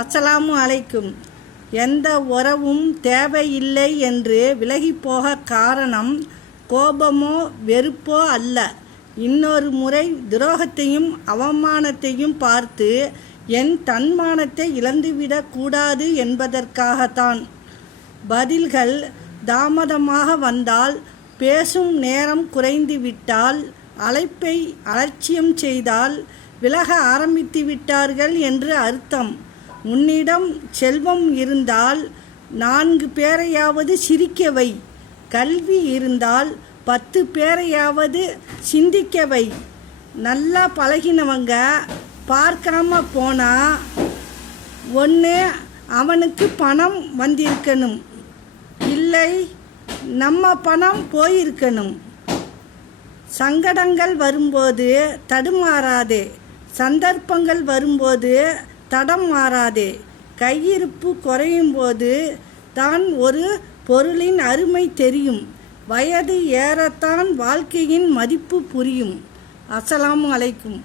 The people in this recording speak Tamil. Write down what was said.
அஸ்ஸலாமு அலைக்கும். எந்த உறவும் தேவையில்லை என்று விலகிப்போக காரணம் கோபமோ வெறுப்போ அல்ல, இன்னொரு முறை துரோகத்தையும் அவமானத்தையும் பார்த்து என் தன்மானத்தை இழந்துவிடக் கூடாது என்பதற்காகத்தான். பதில்கள் தாமதமாக வந்தால், பேசும் நேரம் குறைந்துவிட்டால், அழைப்பை அலட்சியம் செய்தால் விலக ஆரம்பித்து விட்டார்கள் என்று அர்த்தம். உன்னிடம் செல்வம் இருந்தால் 4 பேரையாவது சிரிக்க வை, கல்வி இருந்தால் 10 பேரையாவது சிந்திக்க வை. நல்லா பழகினவங்க பார்க்காம போனா ஒன்று அவனுக்கு பணம் வந்திருக்கணும், இல்லை நம்ம பணம் போயிருக்கணும். சங்கடங்கள் வரும்போது தடுமாறாதே, சந்தர்ப்பங்கள் வரும்போது தடம் மாறாதே. கையிருப்பு குறையும் போது தான் ஒரு பொருளின் அருமை தெரியும். வயது ஏறத்தான் வாழ்க்கையின் மதிப்பு புரியும். அஸ்ஸலாமு அலைக்கும்.